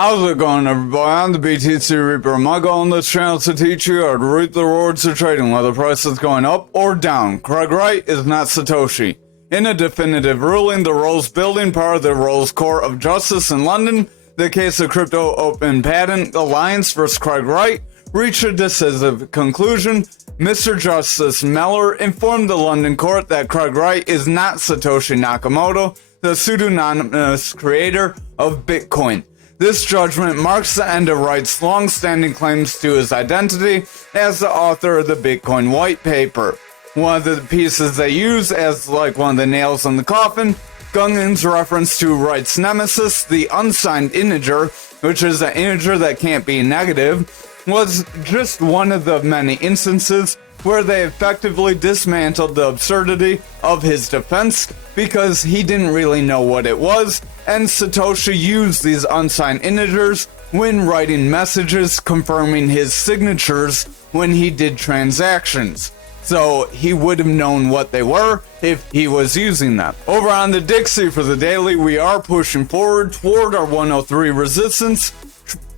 How's it going, everybody? I'm the BTC Reaper. My goal on this channel is to teach you how to reap the rewards of trading, whether price is going up or down. Craig Wright is not Satoshi. In a definitive ruling, the Rolls building part of the Rolls Court of Justice in London, the case of Crypto Open Patent Alliance vs. Craig Wright, reached a decisive conclusion. Mr. Justice Mellor informed the London court that Craig Wright is not Satoshi Nakamoto, the pseudonymous creator of Bitcoin. This judgment marks the end of Wright's long-standing claims to his identity as the author of the Bitcoin white paper. One of the pieces they use as like one of the nails in the coffin, Gungan's reference to Wright's nemesis, the unsigned integer, which is an integer that can't be negative, was just one of the many instances where they effectively dismantled the absurdity of his defense because he didn't really know what it was, and Satoshi used these unsigned integers when writing messages confirming his signatures when he did transactions. So he would have known what they were if he was using them. Over on the Dixie for the daily, we are pushing forward toward our 103 resistance,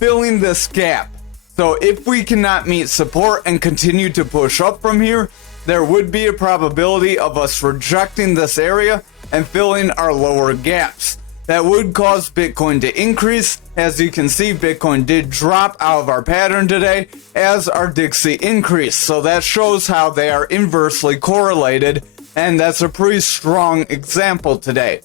filling this gap. So if we cannot meet support and continue to push up from here, there would be a probability of us rejecting this area and filling our lower gaps. That would cause Bitcoin to increase. As you can see, Bitcoin did drop out of our pattern today as our Dixie increased. So that shows how they are inversely correlated, and that's a pretty strong example today.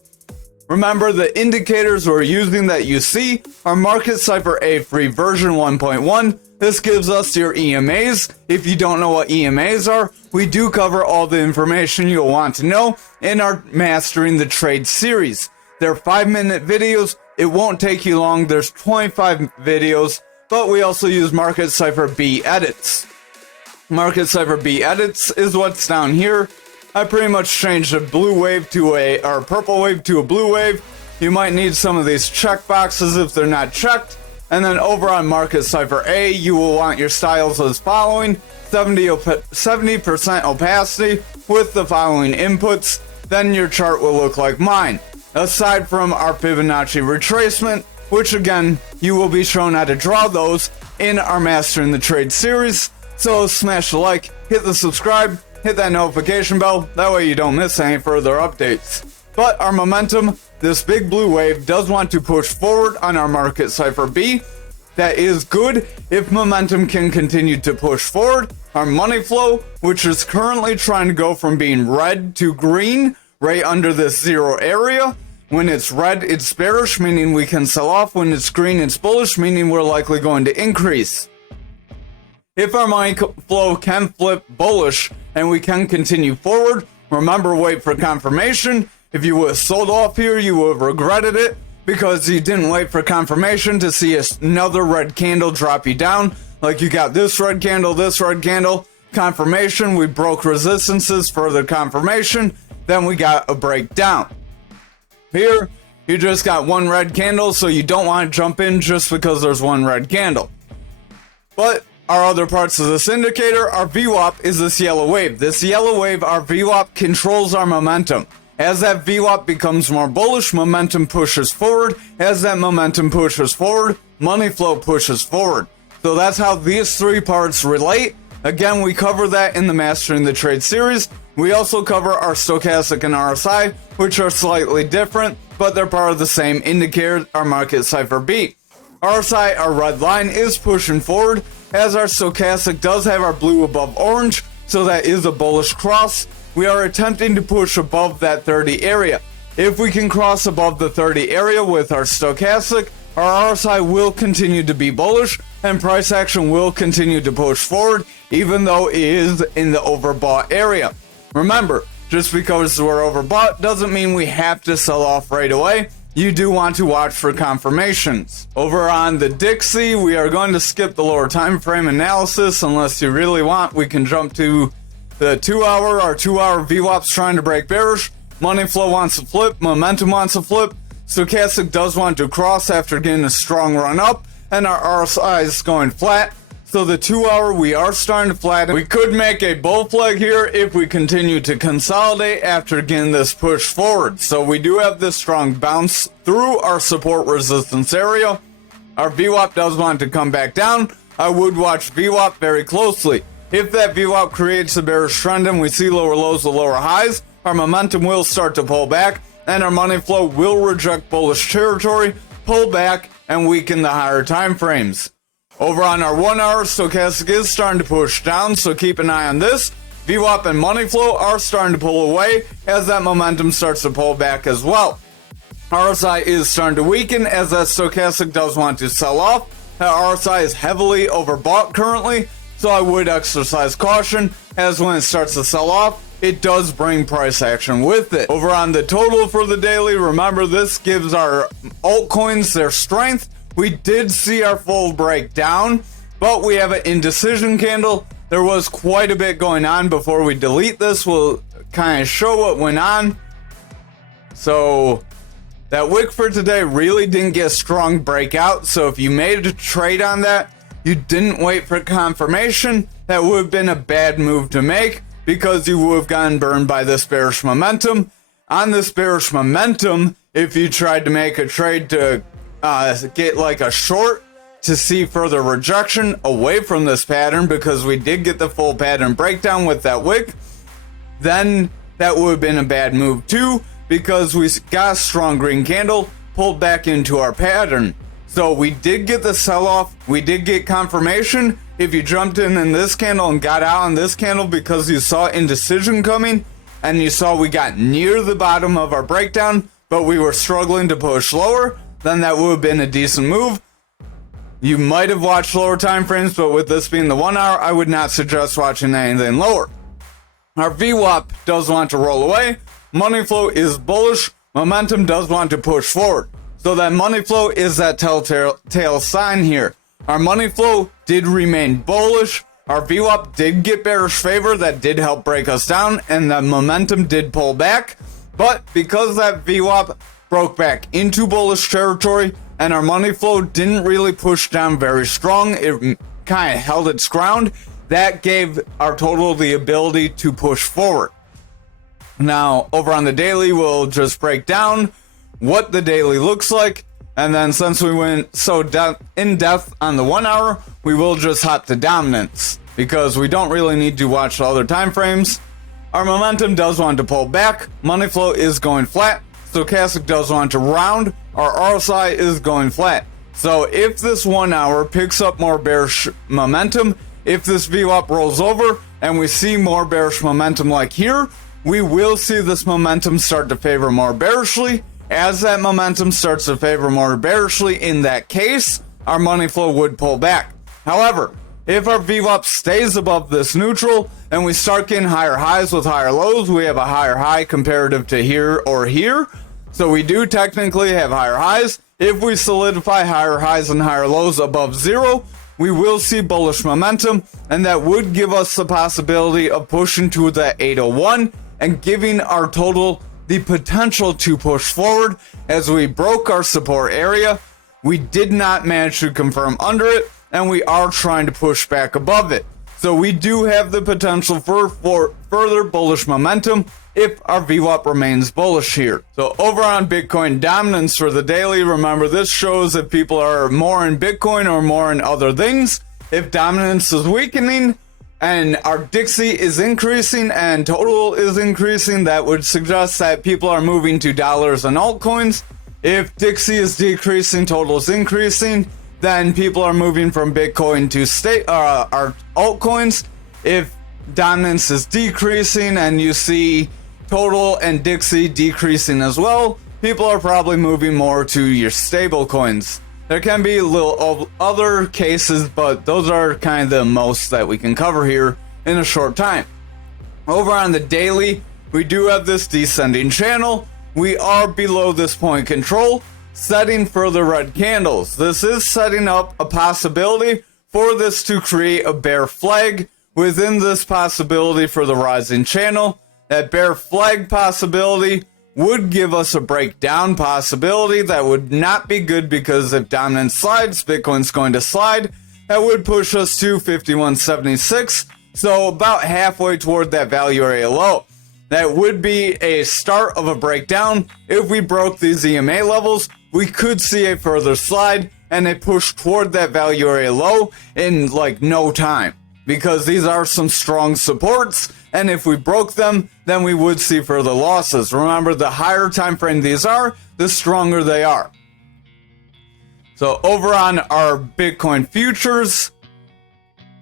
Remember, the indicators we're using that you see are Market Cipher A free version 1.1. This gives us your EMAs. If you don't know what EMAs are, we do cover all the information you'll want to know in our Mastering the Trade series. They're 5-minute videos. It won't take you long. There's 25 videos, but we also use Market Cipher B edits. Market Cipher B edits is what's down here. I pretty much changed a blue wave to or purple wave to a blue wave. You might need some of these check boxes if they're not checked. And then over on Market Cipher A, you will want your styles as following: 70% opacity with the following inputs. Then your chart will look like mine. Aside from our Fibonacci retracement, which again, you will be shown how to draw those in our Mastering the Trade series. So smash the like, hit the subscribe, hit that notification bell, that way you don't miss any further updates. But our momentum, this big blue wave, does want to push forward on our Market Cipher B. That is good if momentum can continue to push forward. Our money flow, which is currently trying to go from being red to green, right under this zero area. When it's red, it's bearish, meaning we can sell off. When it's green, it's bullish, meaning we're likely going to increase. If our money flow can flip bullish and we can continue forward, remember, wait for confirmation. If you would have sold off here, you would have regretted it because you didn't wait for confirmation to see another red candle drop you down. Like you got this red candle, confirmation, we broke resistances, further confirmation, then we got a breakdown. Here, you just got one red candle, so you don't want to jump in just because there's one red candle. But our other parts of this indicator, our VWAP is this yellow wave. This yellow wave, our VWAP, controls our momentum. As that VWAP becomes more bullish, momentum pushes forward. As that momentum pushes forward, money flow pushes forward. So that's how these three parts relate. Again, we cover that in the Mastering the Trade series. We also cover our stochastic and RSI, which are slightly different, but they're part of the same indicator, our Market Cipher B. RSI, our red line, is pushing forward, as our stochastic does have our blue above orange, so that is a bullish cross. We are attempting to push above that 30 area. If we can cross above the 30 area with our stochastic, our RSI will continue to be bullish, and price action will continue to push forward, even though it is in the overbought area. Remember, just because we're overbought doesn't mean we have to sell off right away. You do want to watch for confirmations. Over on the Dixie, we are going to skip the lower time frame analysis unless you really want. We can jump to the 2-hour. Our 2-hour VWAP's trying to break bearish. Money flow wants to flip. Momentum wants to flip. Stochastic does want to cross after getting a strong run up. And our RSI is going flat. So the 2-hour, we are starting to flatten. We could make a bull flag here if we continue to consolidate after getting this push forward. So we do have this strong bounce through our support resistance area. our VWAP does want to come back down, I would watch VWAP very closely. If that VWAP creates a bearish trend and we see lower lows to lower highs, our momentum will start to pull back, and our money flow will reject bullish territory, pull back, and weaken the higher time frames. Over on our 1 hour, stochastic is starting to push down, so keep an eye on this. VWAP and money flow are starting to pull away as that momentum starts to pull back as well. RSI is starting to weaken as that stochastic does want to sell off. That RSI is heavily overbought currently, so I would exercise caution as when it starts to sell off, it does bring price action with it. Over on the total for the daily, remember this gives our altcoins their strength. We did see our full breakdown, but we have an indecision candle. There was quite a bit going on before we delete this. We'll kind of show what went on. So that wick for today really didn't get a strong breakout. So if you made a trade on that, you didn't wait for confirmation, that would have been a bad move to make because you would have gotten burned by this bearish momentum. On this bearish momentum, if you tried to make a trade to get like a short to see further rejection away from this pattern, because we did get the full pattern breakdown with that wick, then that would have been a bad move too, because we got a strong green candle, pulled back into our pattern. So we did get the sell-off, we did get confirmation. If you jumped in this candle and got out on this candle because you saw indecision coming, and you saw we got near the bottom of our breakdown, but we were struggling to push lower, then that would have been a decent move. You might have watched lower time frames, but with this being the 1 hour, I would not suggest watching anything lower. Our VWAP does want to roll away. Money flow is bullish. Momentum does want to push forward. So that money flow is that telltale sign here. Our money flow did remain bullish. Our VWAP did get bearish favor. That did help break us down, and the momentum did pull back. But because that VWAP broke back into bullish territory and our money flow didn't really push down very strong, it kind of held its ground, that gave our total the ability to push forward. Now, over on the daily, we'll just break down what the daily looks like, and then since we went so in depth on the 1 hour, we will just hop to dominance because we don't really need to watch the other time frames. Our momentum does want to pull back, money flow is going flat, stochastic does want to round, our RSI is going flat. So if this 1 hour picks up more bearish momentum, if this VWAP rolls over and we see more bearish momentum like here, we will see this momentum start to favor more bearishly. As that momentum starts to favor more bearishly, in that case, our money flow would pull back. However, if our VWAP stays above this neutral and we start getting higher highs with higher lows, we have a higher high comparative to here or here. So we do technically have higher highs. If we solidify higher highs and higher lows above zero, we will see bullish momentum, and that would give us the possibility of pushing to the 801 and giving our total the potential to push forward. As we broke our support area, we did not manage to confirm under it, and we are trying to push back above it. So we do have the potential for further bullish momentum if our VWAP remains bullish here. So over on Bitcoin dominance for the daily, remember this shows if people are more in Bitcoin or more in other things. If dominance is weakening and our Dixie is increasing and total is increasing, that would suggest that people are moving to dollars and altcoins. If Dixie is decreasing, total is increasing, then people are moving from Bitcoin to our altcoins. If dominance is decreasing and you see total and Dixie decreasing as well, people are probably moving more to your stable coins. There can be little other cases, but those are kind of the most that we can cover here in a short time. Over on the daily, we do have this descending channel. We are below this point control, setting further red candles. This is setting up a possibility for this to create a bear flag within this possibility for the rising channel. That bear flag possibility would give us a breakdown possibility. That would not be good because if dominance slides, Bitcoin's going to slide. That would push us to 51.76, so about halfway toward that value area low. That would be a start of a breakdown. If we broke these EMA levels, we could see a further slide. and they push toward that value area low in like no time, because these are some strong supports, and if we broke them, then we would see further losses. Remember, the higher time frame these are, the stronger they are. So over on our Bitcoin futures,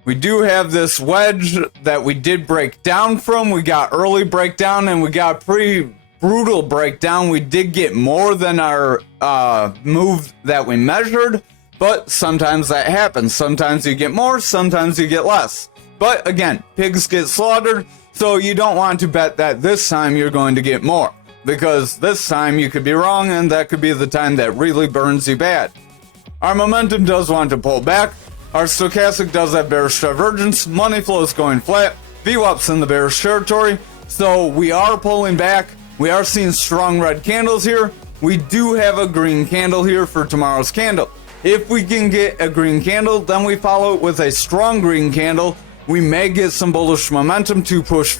we do have this wedge that we did break down from. We got early breakdown and we got a pretty brutal breakdown. We did get more than our move that we measured, but sometimes that happens. Sometimes you get more, sometimes you get less. But again, pigs get slaughtered, so you don't want to bet that this time you're going to get more, because this time you could be wrong, and that could be the time that really burns you bad. Our momentum does want to pull back. Our stochastic does have bearish divergence. Money flow is going flat. VWAP's in the bearish territory, so we are pulling back. We are seeing strong red candles here. We do have a green candle here for tomorrow's candle. If we can get a green candle, then we follow it with a strong green candle. We may get some bullish momentum to push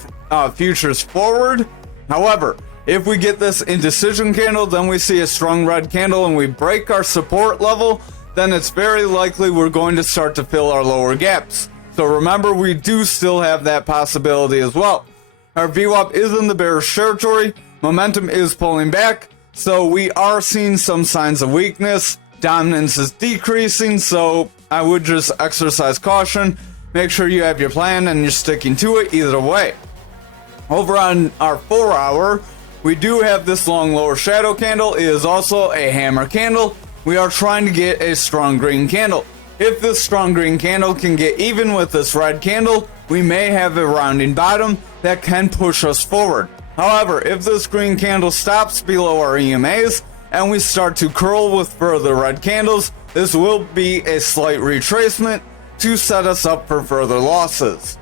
futures forward. However, if we get this indecision candle, then we see a strong red candle and we break our support level, then it's very likely we're going to start to fill our lower gaps. So remember, we do still have that possibility as well. Our VWAP is in the bearish territory. Momentum is pulling back, so we are seeing some signs of weakness. Dominance is decreasing, so I would just exercise caution. Make sure you have your plan and you're sticking to it either way. Over on our 4 hour, we do have this long lower shadow candle. It is also a hammer candle. We are trying to get a strong green candle. If this strong green candle can get even with this red candle, we may have a rounding bottom that can push us forward. However, if this green candle stops below our EMAs and we start to curl with further red candles, this will be a slight retracement to set us up for further losses.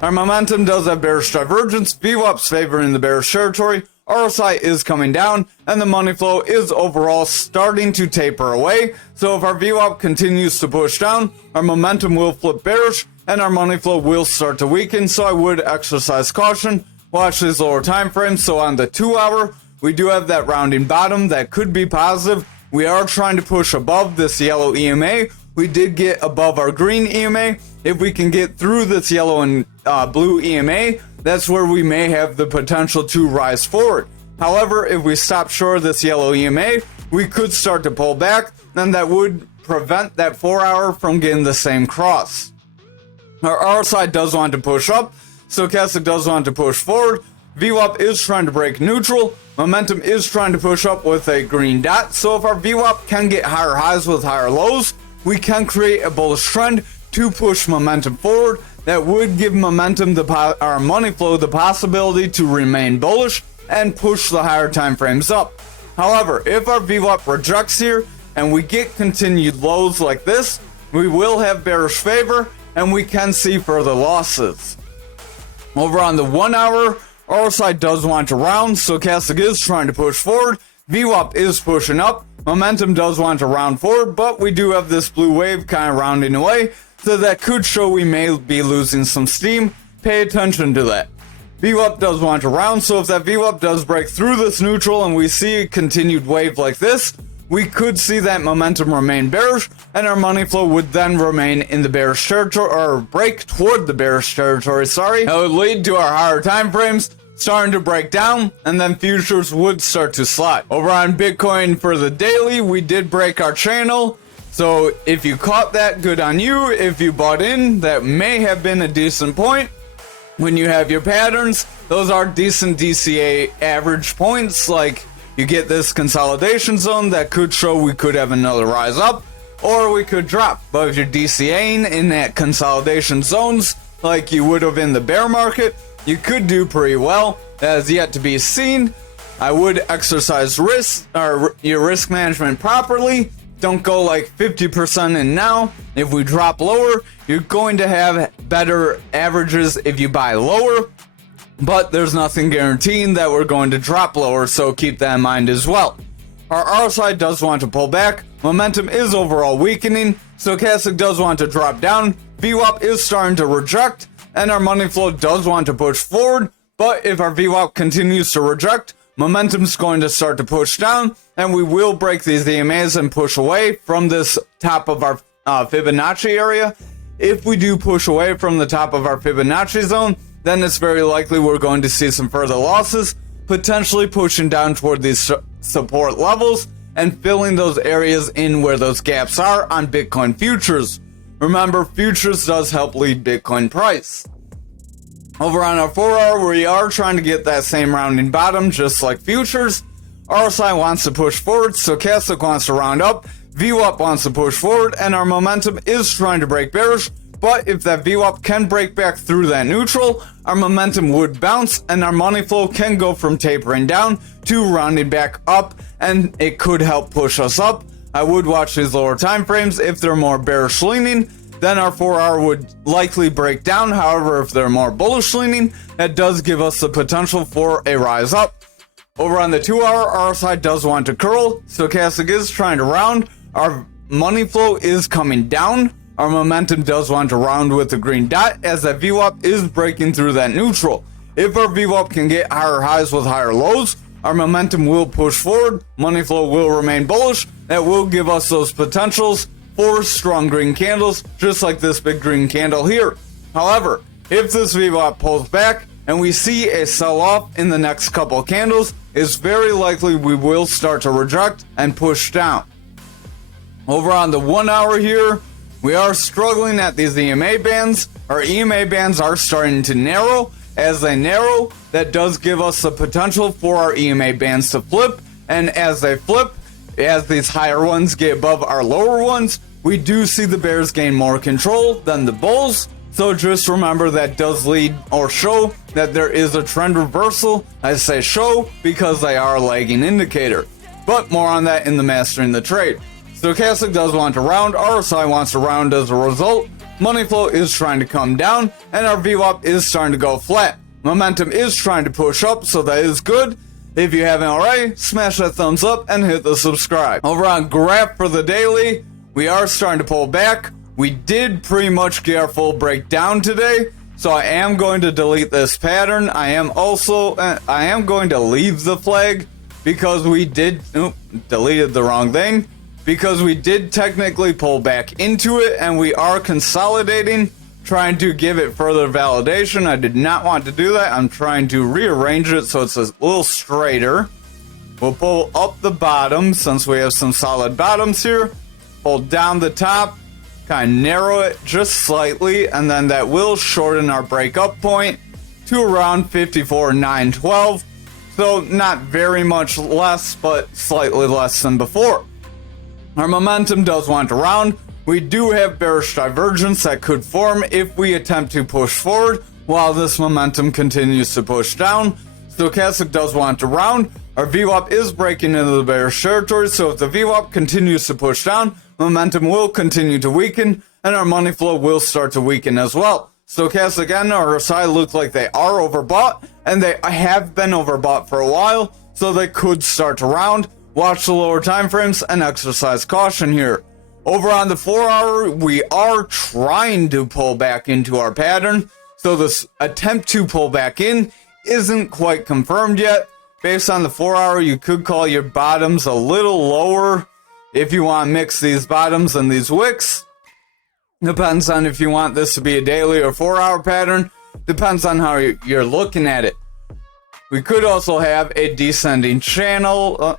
Our momentum does have bearish divergence. VWAP's favoring the bearish territory. RSI is coming down, and the money flow is overall starting to taper away. So if our VWAP continues to push down, our momentum will flip bearish, and our money flow will start to weaken. So I would exercise caution. Watch these lower time frames. So on the 2 hour, we do have that rounding bottom that could be positive. We are trying to push above this yellow EMA. We did get above our green EMA. If we can get through this yellow and blue EMA, that's where we may have the potential to rise forward. However, if we stop short of this yellow EMA, we could start to pull back, and that would prevent that 4 hour from getting the same cross. Our RSI does want to push up. Stochastic does want to push forward. VWAP is trying to break neutral. Momentum is trying to push up with a green dot. So if our VWAP can get higher highs with higher lows, we can create a bullish trend to push momentum forward. That would give momentum, our money flow, the possibility to remain bullish and push the higher time frames up. However, if our VWAP rejects here and we get continued lows like this, we will have bearish favor and we can see further losses. Over on the 1 hour, RSI does want to round. Stochastic is trying to push forward. VWAP is pushing up. Momentum does want to round forward, but we do have this blue wave kind of rounding away, so that could show we may be losing some steam. Pay attention to that. VWAP does want to round, so if that VWAP does break through this neutral and we see a continued wave like this, we could see that momentum remain bearish, and our money flow would then remain in the bearish territory, or break toward the bearish territory, That would lead to our higher time frames starting to break down, and then futures would start to slide. Over on Bitcoin for the daily, we did break our channel. So if you caught that, good on you. If you bought in, that may have been a decent point. When you have your patterns, those are decent DCA average points. Like, you get this consolidation zone that could show we could have another rise up, or we could drop. But if you're DCAing in that consolidation zones, like you would have in the bear market, you could do pretty well. That is yet to be seen. I would exercise risk, or your risk management properly. Don't go like 50% in now. If we drop lower, you're going to have better averages if you buy lower, but there's nothing guaranteeing that we're going to drop lower, so keep that in mind as well. Our RSI does want to pull back. Momentum is overall weakening. Stochastic does want to drop down. VWAP is starting to reject, and our money flow does want to push forward, but if our VWAP continues to reject, momentum's going to start to push down, and we will break these EMAs and push away from this top of our Fibonacci area. If we do push away from the top of our Fibonacci zone, then it's very likely we're going to see some further losses, potentially pushing down toward these support levels and filling those areas in where those gaps are on Bitcoin futures. Remember, futures does help lead Bitcoin price. Over on our 4-hour, we are trying to get that same rounding bottom, just like futures. RSI wants to push forward, Stochastic wants to round up, VWAP wants to push forward, and our momentum is trying to break bearish. But if that VWAP can break back through that neutral, our momentum would bounce, and our money flow can go from tapering down to rounding back up, and it could help push us up. I would watch these lower time frames. If they're more bearish leaning, then our 4-hour would likely break down. However, if they're more bullish leaning, that does give us the potential for a rise up. Over on the 2-hour, RSI does want to curl. Stochastic is trying to round. Our money flow is coming down. Our momentum does want to round with the green dot as that VWAP is breaking through that neutral. If our VWAP can get higher highs with higher lows, our momentum will push forward. Money flow will remain bullish. That will give us those potentials for strong green candles, just like this big green candle here. However, if this VWAP pulls back and we see a sell-off in the next couple candles, it's very likely we will start to reject and push down. Over on the 1-hour here, we are struggling at these EMA bands. Our EMA bands are starting to narrow. As they narrow, that does give us the potential for our EMA bands to flip. And as they flip, as these higher ones get above our lower ones, we do see the bears gain more control than the bulls. So just remember that does lead or show that there is a trend reversal. I say show because they are a lagging indicator. But more on that in the Mastering the Trade. Stochastic does want to round, RSI wants to round as a result, money flow is trying to come down, and our VWAP is starting to go flat. Momentum is trying to push up, so that is good. If you haven't already, smash that thumbs up and hit the subscribe. Over on graph for the daily, we are starting to pull back. We did pretty much get our full breakdown today, so I am going to delete this pattern. I am going to leave the flag because we did, deleted the wrong thing. Because we did technically pull back into it and we are consolidating, trying to give it further validation. I did not want to do that. I'm trying to rearrange it so it's a little straighter. We'll pull up the bottom since we have some solid bottoms here. Pull down the top, kind of narrow it just slightly, and then that will shorten our breakup point to around 54,912. So not very much less, but slightly less than before. Our momentum does want to round. We do have bearish divergence that could form if we attempt to push forward while this momentum continues to push down. Stochastic does want to round. Our VWAP is breaking into the bearish territory, so if the VWAP continues to push down, momentum will continue to weaken, and our money flow will start to weaken as well. Stochastic and RSI look like they are overbought, and they have been overbought for a while, so they could start to round. Watch the lower time frames and exercise caution here. Over on the 4-hour, we are trying to pull back into our pattern, so this attempt to pull back in isn't quite confirmed yet. Based on the 4-hour, you could call your bottoms a little lower if you want to mix these bottoms and these wicks. Depends on if you want this to be a daily or 4-hour pattern. Depends on how you're looking at it. We could also have a descending channel.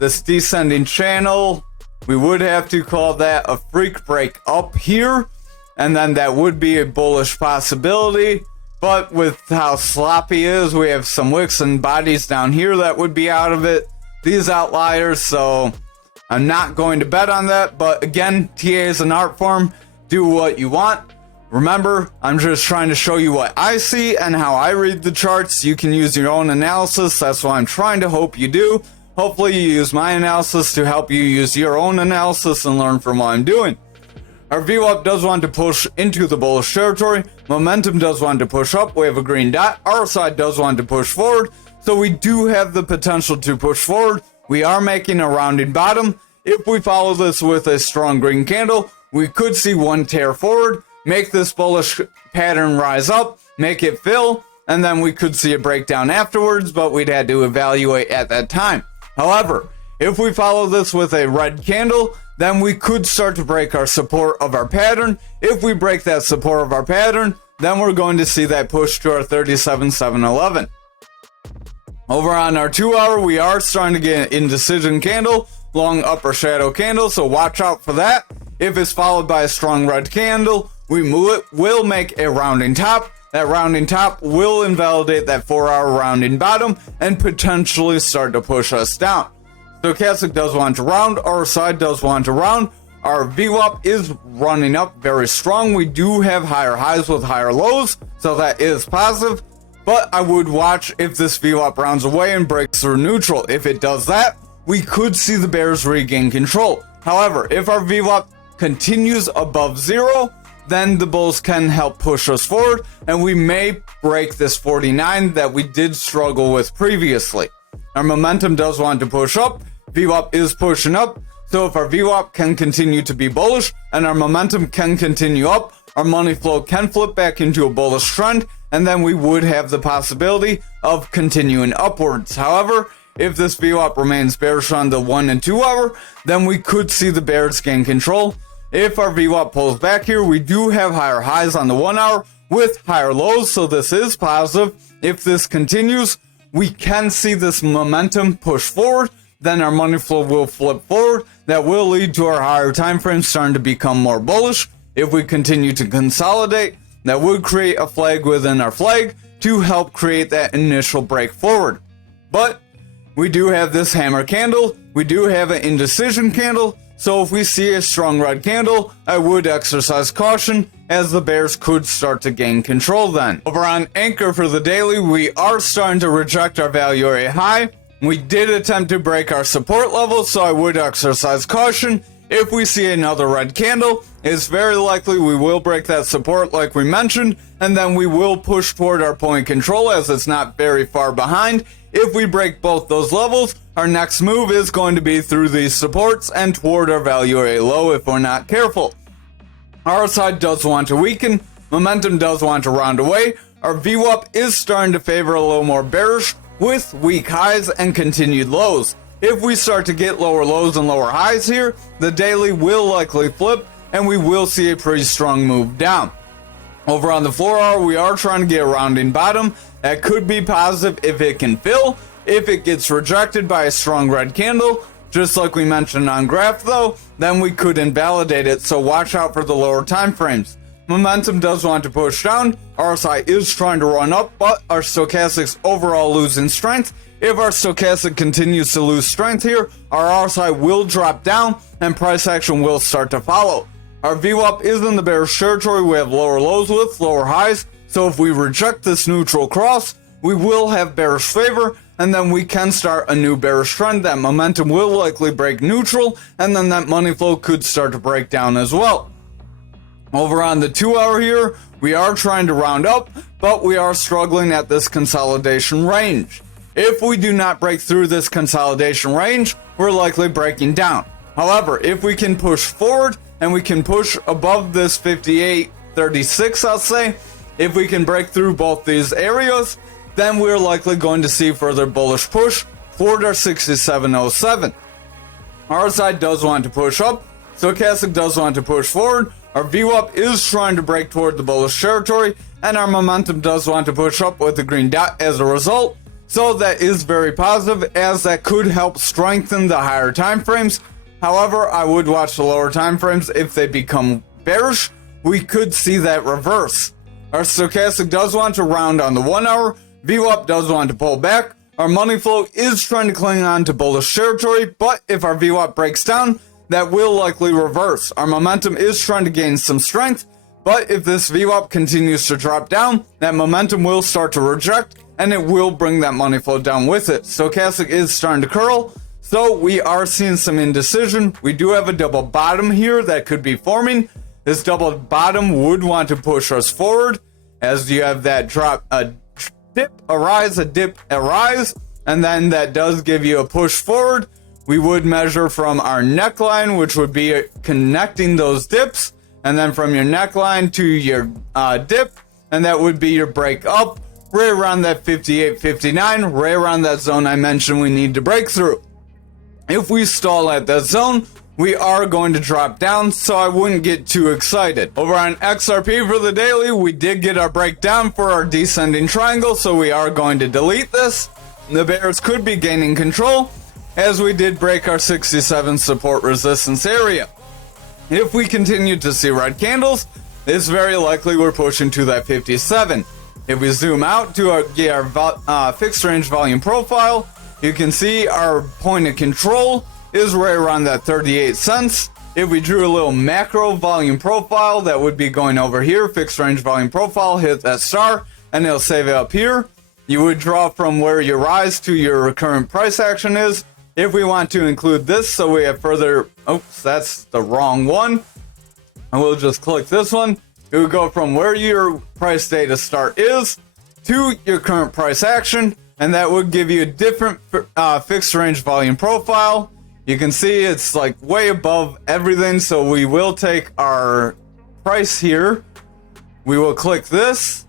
This descending channel, we would have to call that a freak break up here, and then that would be a bullish possibility. But with how sloppy it is, we have some wicks and bodies down here that would be out of it. These outliers, so I'm not going to bet on that. But again, TA is an art form. Do what you want. Remember, I'm just trying to show you what I see and how I read the charts. You can use your own analysis. That's what I'm trying to hope you do. Hopefully you use my analysis to help you use your own analysis and learn from what I'm doing. Our VWAP does want to push into the bullish territory. Momentum does want to push up. We have a green dot. RSI does want to push forward. So we do have the potential to push forward. We are making a rounding bottom. If we follow this with a strong green candle, we could see one tear forward, make this bullish pattern rise up, make it fill, and then we could see a breakdown afterwards, but we'd had to evaluate at that time. However, if we follow this with a red candle, then we could start to break our support of our pattern. If we break that support of our pattern, then we're going to see that push to our 37,711. Over on our 2 hour, we are starting to get an indecision candle, long upper shadow candle, so watch out for that. If it's followed by a strong red candle, will make a rounding top. That rounding top will invalidate that 4 hour rounding bottom and potentially start to push us down. Stochastic does want to round, RSI does want to round. Our VWAP is running up very strong. We do have higher highs with higher lows, so that is positive. But I would watch if this VWAP rounds away and breaks through neutral. If it does that, we could see the bears regain control. However, if our VWAP continues above 0, then the bulls can help push us forward, and we may break this 49 that we did struggle with previously. Our momentum does want to push up. VWAP is pushing up. So if our VWAP can continue to be bullish and our momentum can continue up, our money flow can flip back into a bullish trend, and then we would have the possibility of continuing upwards. However, if this VWAP remains bearish on the 1 and 2 hour, then we could see the bears gain control. If our VWAP pulls back here, we do have higher highs on the 1 hour with higher lows, so this is positive. If this continues, we can see this momentum push forward, then our money flow will flip forward. That will lead to our higher time frame starting to become more bullish. If we continue to consolidate, that would create a flag within our flag to help create that initial break forward. But we do have this hammer candle, we do have an indecision candle, so if we see a strong red candle, I would exercise caution as the bears could start to gain control then. Over on Ankr for the daily, we are starting to reject our value area high. We did attempt to break our support level, so I would exercise caution. If we see another red candle, it's very likely we will break that support like we mentioned, and then we will push toward our point control as it's not very far behind. If we break both those levels, our next move is going to be through these supports and toward our value area low if we're not careful. RSI does want to weaken, momentum does want to round away. Our VWAP is starting to favor a little more bearish with weak highs and continued lows. If we start to get lower lows and lower highs here, the daily will likely flip and we will see a pretty strong move down. Over on the 4 hour, we are trying to get a rounding bottom. That could be positive if it can fill. If it gets rejected by a strong red candle, just like we mentioned on graph though, then we could invalidate it, so watch out for the lower time frames. Momentum does want to push down, RSI is trying to run up, but our stochastic's overall losing strength. If our stochastic continues to lose strength here, our RSI will drop down and price action will start to follow. Our VWAP is in the bearish territory, we have lower lows with lower highs, so if we reject this neutral cross, we will have bearish favor, and then we can start a new bearish trend. That momentum will likely break neutral, and then that money flow could start to break down as well. Over on the 2 hour here, we are trying to round up, but we are struggling at this consolidation range. If we do not break through this consolidation range, we're likely breaking down. However, if we can push forward and we can push above this 58.36, I'll say, if we can break through both these areas, then we're likely going to see further bullish push toward our 67.07. RSI does want to push up, stochastic does want to push forward, our VWAP is trying to break toward the bullish territory, and our momentum does want to push up with the green dot as a result. So that is very positive, as that could help strengthen the higher time frames. However, I would watch the lower time frames. If they become bearish, we could see that reverse. Our stochastic does want to round on the 1 hour, VWAP does want to pull back. Our money flow is trying to cling on to bullish territory, but if our VWAP breaks down, that will likely reverse. Our momentum is trying to gain some strength, but if this VWAP continues to drop down, that momentum will start to reject, and it will bring that money flow down with it. Stochastic is starting to curl, so we are seeing some indecision. We do have a double bottom here that could be forming. This double bottom would want to push us forward, as you have that drop, a dip, a rise, a dip, a rise, and then that does give you a push forward. We would measure from our neckline, which would be connecting those dips, and then from your neckline to your dip, and that would be your break up right around that 58.59, right around that zone I mentioned we need to break through. If we stall at that zone, we are going to drop down, so I wouldn't get too excited. Over on XRP for the daily, we did get our breakdown for our descending triangle, so we are going to delete this. The bears could be gaining control, as we did break our 67 support resistance area. If we continue to see red candles, it's very likely we're pushing to that 57. If we zoom out to our fixed range volume profile, you can see our point of control is right around that 38 cents. If we drew a little macro volume profile, that would be going over here, fixed range volume profile, hit that star, and it'll save it up here. You would draw from where your rise to your current price action is. If we want to include this, so we have further, oops, that's the wrong one. And we'll just click this one. It would go from where your price data start is to your current price action, and that would give you a different fixed range volume profile. You can see it's like way above everything, so we will take our price here. We will click this,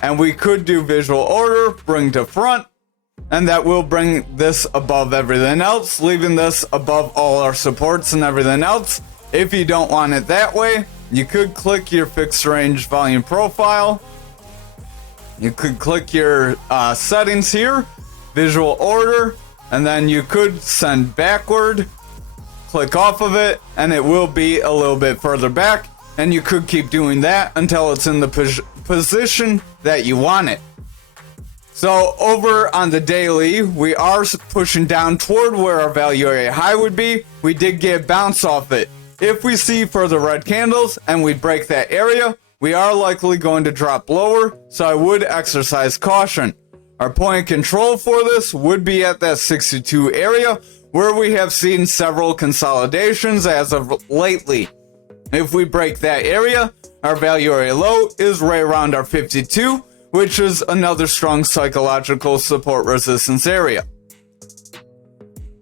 and we could do visual order, bring to front, and that will bring this above everything else, leaving this above all our supports and everything else. If you don't want it that way, you could click your fixed range volume profile. You could click your settings here, visual order, and then you could send backward, click off of it, and it will be a little bit further back, and you could keep doing that until it's in the position that you want it. So over on the daily, we are pushing down toward where our value area high would be. We did get a bounce off it. If we see further red candles and we break that area, we are likely going to drop lower, so I would exercise caution. Our point of control for this would be at that 62 area, where we have seen several consolidations as of lately. If we break that area, our value area low is right around our 52, which is another strong psychological support resistance area.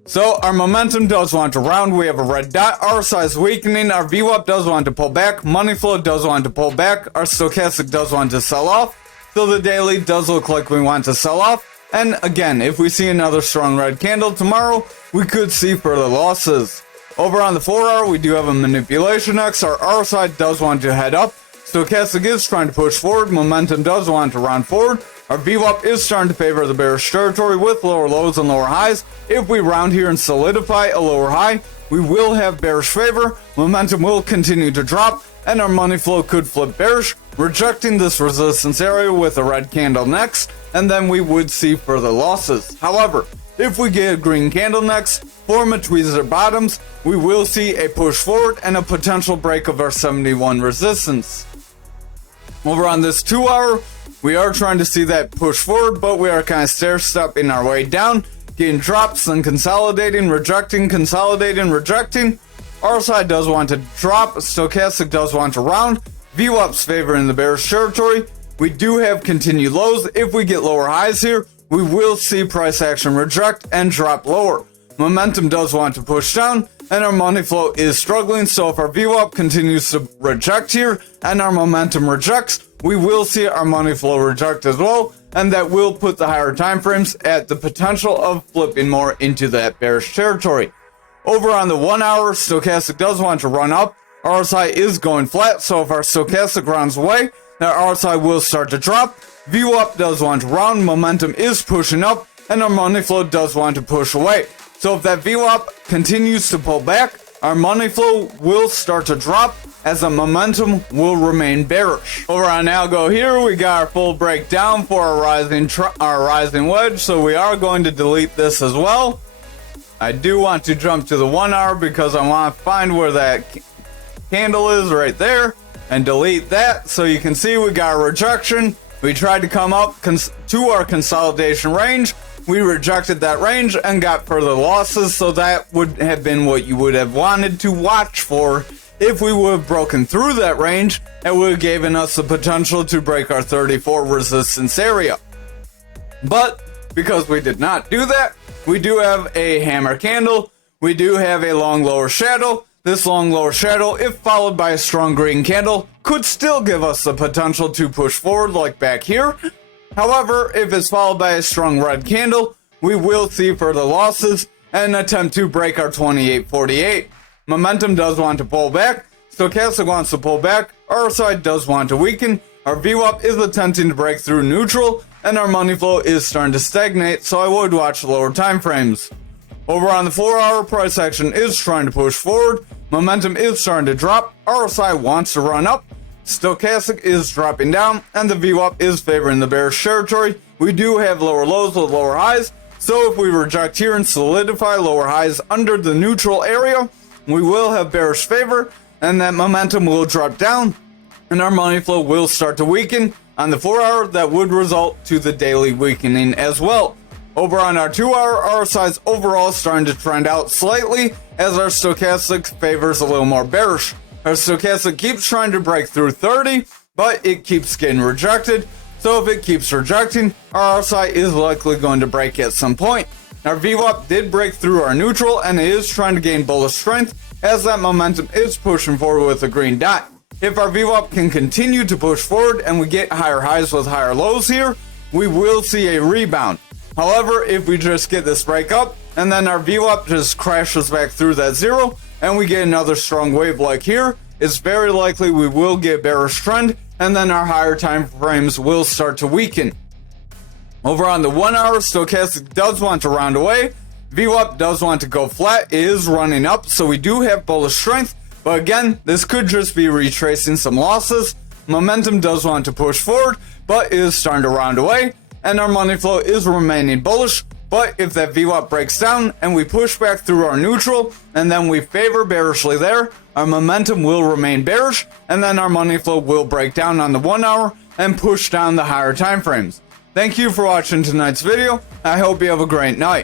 So our momentum does want to round. We have a red dot. RSI is weakening. Our VWAP does want to pull back. Money flow does want to pull back. Our stochastic does want to sell off. So the daily does look like we want to sell off. And again, if we see another strong red candle tomorrow, we could see further losses. Over on the 4-hour, we do have a manipulation X. Our RSI does want to head up. Stochastic is trying to push forward. Momentum does want to round forward. Our VWAP is starting to favor the bearish territory with lower lows and lower highs. If we round here and solidify a lower high, we will have bearish favor. Momentum will continue to drop, and our money flow could flip bearish, rejecting this resistance area with a red candle next, and then we would see further losses. However, if we get a green candle next, form a tweezer bottoms, we will see a push forward and a potential break of our 71 resistance. Over on this 2-hour, we are trying to see that push forward, but we are kind of stair-stepping our way down, getting drops and consolidating, rejecting, consolidating, rejecting. RSI does want to drop, stochastic does want to round, VWAP's favoring the bearish territory. We do have continued lows. If we get lower highs here, we will see price action reject and drop lower. Momentum does want to push down, and our money flow is struggling, so if our VWAP continues to reject here and our momentum rejects, we will see our money flow reject as well, and that will put the higher time frames at the potential of flipping more into that bearish territory. Over on the 1-hour, stochastic does want to run up. RSI is going flat, so if our stochastic rounds away, our RSI will start to drop. VWAP does want to round, momentum is pushing up, and our money flow does want to push away. So if that VWAP continues to pull back, our money flow will start to drop as the momentum will remain bearish. Over on ALGO here, we got our full breakdown for our rising wedge, so we are going to delete this as well. I do want to jump to the 1-hour because I want to find where that candle is right there and delete that. So you can see we got a rejection. We tried to come up to our consolidation range. We rejected that range and got further losses, so that would have been what you would have wanted to watch for. If we would have broken through that range, it would have given us the potential to break our 34 resistance area. But because we did not do that, we do have a hammer candle. We do have a long lower shadow. This long lower shadow, if followed by a strong green candle, could still give us the potential to push forward like back here. However, if it's followed by a strong red candle, we will see further losses and attempt to break our 28.48. Momentum does want to pull back, stochastic wants to pull back, RSI does want to weaken, our VWAP is attempting to break through neutral, and our money flow is starting to stagnate, so I would watch lower time frames. Over on the 4-hour, price action is trying to push forward, momentum is starting to drop, RSI wants to run up, stochastic is dropping down, and the VWAP is favoring the bearish territory. We do have lower lows with lower highs, so if we reject here and solidify lower highs under the neutral area, we will have bearish favor, and that momentum will drop down, and our money flow will start to weaken. On the 4-hour, that would result to the daily weakening as well. Over on our 2-hour, RSI is overall starting to trend out slightly as our stochastic favors a little more bearish. Our stochastic keeps trying to break through 30, but it keeps getting rejected. So if it keeps rejecting, our RSI is likely going to break at some point. Our VWAP did break through our neutral and it is trying to gain bullish strength as that momentum is pushing forward with a green dot. If our VWAP can continue to push forward and we get higher highs with higher lows here, we will see a rebound. However, if we just get this break up and then our VWAP just crashes back through that zero and we get another strong wave like here, it's very likely we will get a bearish trend and then our higher time frames will start to weaken. Over on the 1-hour, stochastic does want to round away, VWAP does want to go flat, it is running up, so we do have bullish strength, but again, this could just be retracing some losses. Momentum does want to push forward, but is starting to round away, and our money flow is remaining bullish. But if that VWAP breaks down and we push back through our neutral and then we favor bearishly there, our momentum will remain bearish and then our money flow will break down on the 1-hour and push down the higher time frames. Thank you for watching tonight's video. I hope you have a great night.